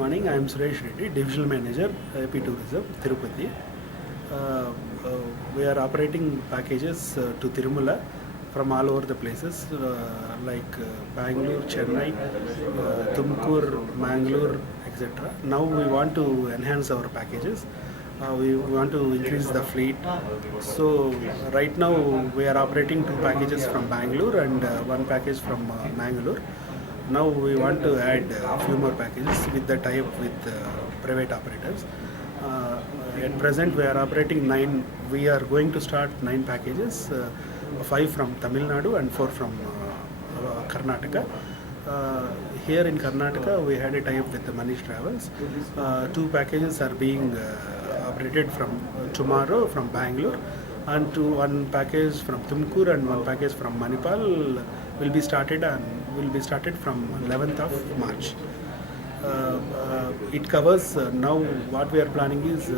morning. I am Suresh Reddy, Divisional Manager, AP Tourism, Tirupati. We are operating packages to Tirumala from all over the places like Bangalore, Chennai, Tumkur, Mangalore, etc. Now we want to enhance our packages. We want to increase the fleet. So right now we are operating 2 packages from Bangalore and 1 package from Mangalore. Now we want to add a few more packages with the tie-up with private operators. At present we are operating 9. We are going to start 9 packages, 5 from Tamil Nadu and 4 from Karnataka. Here in Karnataka we had a tie-up with the Manish Travels. 2 packages are being operated from tomorrow from Bangalore, and 1 package from Tumkur and 1 package from Manipal will be started from 11th of March. It covers now what we are planning is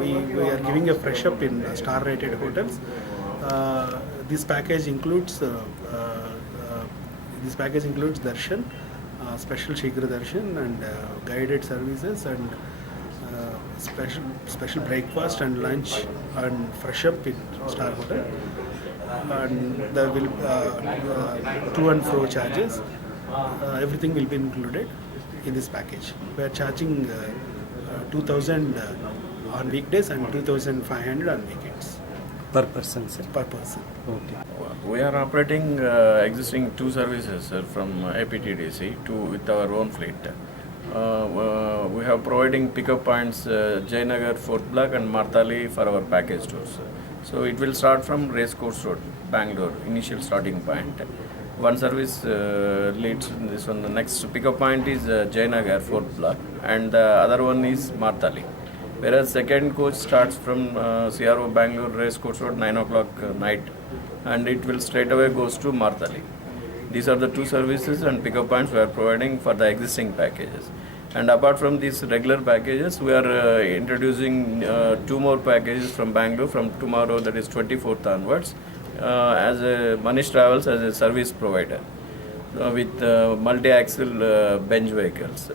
we are giving a fresh up in star rated hotels. This package includes darshan, special Shigra darshan and guided services and special breakfast and lunch and fresh up in star hotel, and there will to and fro charges. Everything will be included in this package. We are charging 2,000 on weekdays and 2,500 on weekends. Per person, sir? Per person. Okay. We are operating existing 2 services from APTDC with our own fleet. We have providing pickup points Jayanagar, Fort Black and Martali for our package tours. So it will start from Racecourse Road, Bangalore, initial starting point. 1 service leads this one. The next pickup point is Jayanagar, Fort Black, and the other one is Martali. Whereas second coach starts from CRO Bangalore, Racecourse Road, 9 o'clock night, and it will straight away goes to Martali. These are the 2 services and pickup points we are providing for the existing packages. And apart from these regular packages, we are introducing 2 more packages from Bangalore from tomorrow, that is 24th onwards, as a Manish Travels as a service provider with multi-axle bench vehicles.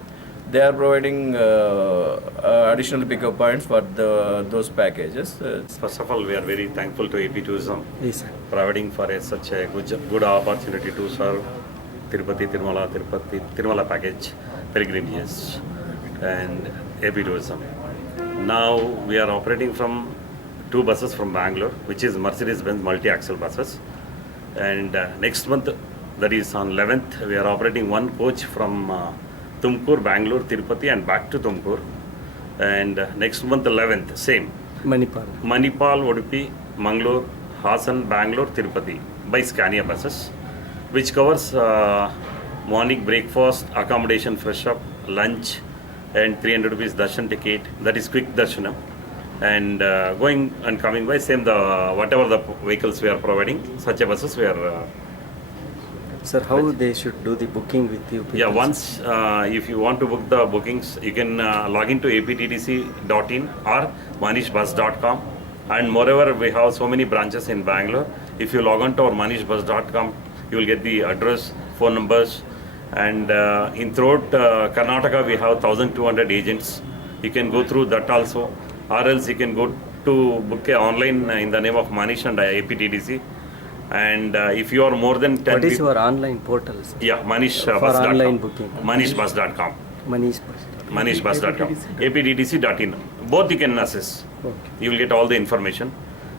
They are providing additional pickup points for those packages. First of all, we are very thankful to AP Tourism, Yes, sir. providing for such a good opportunity to serve Tirumala package, pilgrimages, and AP Tourism. Now we are operating from 2 buses from Bangalore, which is Mercedes-Benz multi-axle buses. And next month, that is on 11th, we are operating 1 coach from Tumkur, Bangalore, Tirupati and back to Tumkur. And next month 11th, same. Manipal. Manipal, Udupi, Mangalore, Hassan, Bangalore, Tirupati by Scania buses, which covers morning breakfast, accommodation, fresh up, lunch and 300 rupees darshan ticket, that is quick darshanam. And going and coming by same whatever the vehicles we are providing, such a buses we are Sir, how they should do the booking with you? yeah, once if you want to book the bookings, you can log into aptdc.in or manishbus.com. And moreover, we have so many branches in Bangalore. If you log on to our manishbus.com, you will get the address, phone numbers. And in throughout Karnataka, we have 1,200 agents. You can go through that also. Or else you can go to book online in the name of Manish and APTDC. And if you are more than 10 What is your online portal, sir? yeah, manishbus.com. For online booking. Manishbus.com. Manish. Manishbus.com. aptdc.in. Both you can access. Okay. You will get all the information.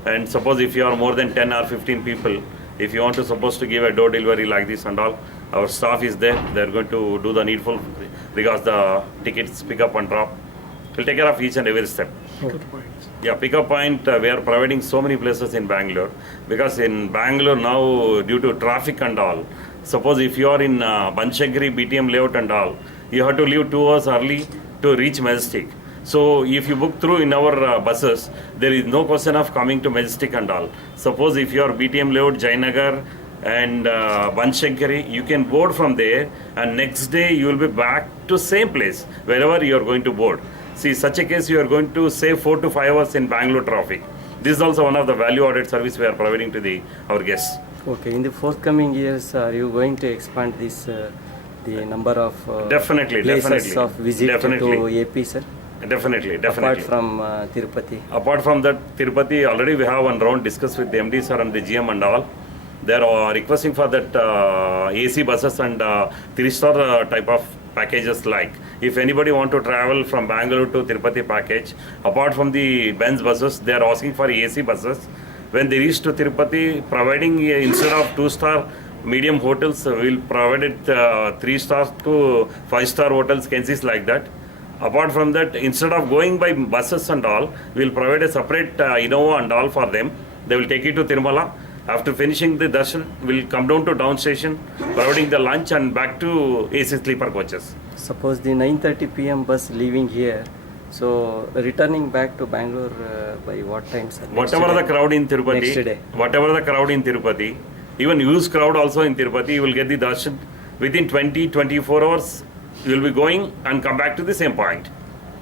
And suppose if you are more than 10 or 15 people, if you want to supposed to give a door delivery like this and all, our staff is there. They are going to do the needful regards the tickets, pick up and drop. We'll take care of each and every step. Okay. Pickup Yeah, points. pickup point, we are providing so many places in Bangalore, because in Bangalore now, due to traffic and all, suppose if you are in Banshagiri, BTM layout and all, you have to leave 2 hours early to reach Majestic. So if you book through in our buses, there is no question of coming to Majestic and all. Suppose if you are BTM layout, Jayanagar and Banshagiri, you can board from there, and next day you will be back to same place, wherever you are going to board. See, such a case you are going to save 4 to 5 hours in Bangalore traffic. This is also one of the value-added service we are providing to our guests. Okay. In the forthcoming years, are you going to expand this the number of Definitely, places definitely. of visit Definitely. to AP, sir? Definitely, Apart definitely. from Tirupati. Apart from that, Tirupati, already we have one round discussed with the MD sir and the GM and all. They are requesting for that AC buses and 3-star type of packages. Like if anybody want to travel from Bangalore to Tirupati package, apart from the Benz buses, they are asking for AC buses. When they reach to Tirupati, providing instead of 2-star medium hotels, we'll provide it 3-star to 5-star hotels, cases like that. Apart from that, instead of going by buses and all, we'll provide a separate Innova and all for them. They will take you to Tirumala. After finishing the darshan, we'll come down to down station, providing the lunch and back to AC sleeper coaches. Suppose the 9:30 p.m. bus leaving here, so returning back to Bangalore by what time, sir? Whatever the crowd in Tirupati, Next day. whatever the crowd in Tirupati, even huge crowd also in Tirupati, you will get the darshan within 20-24 hours. You will be going and come back to the same point.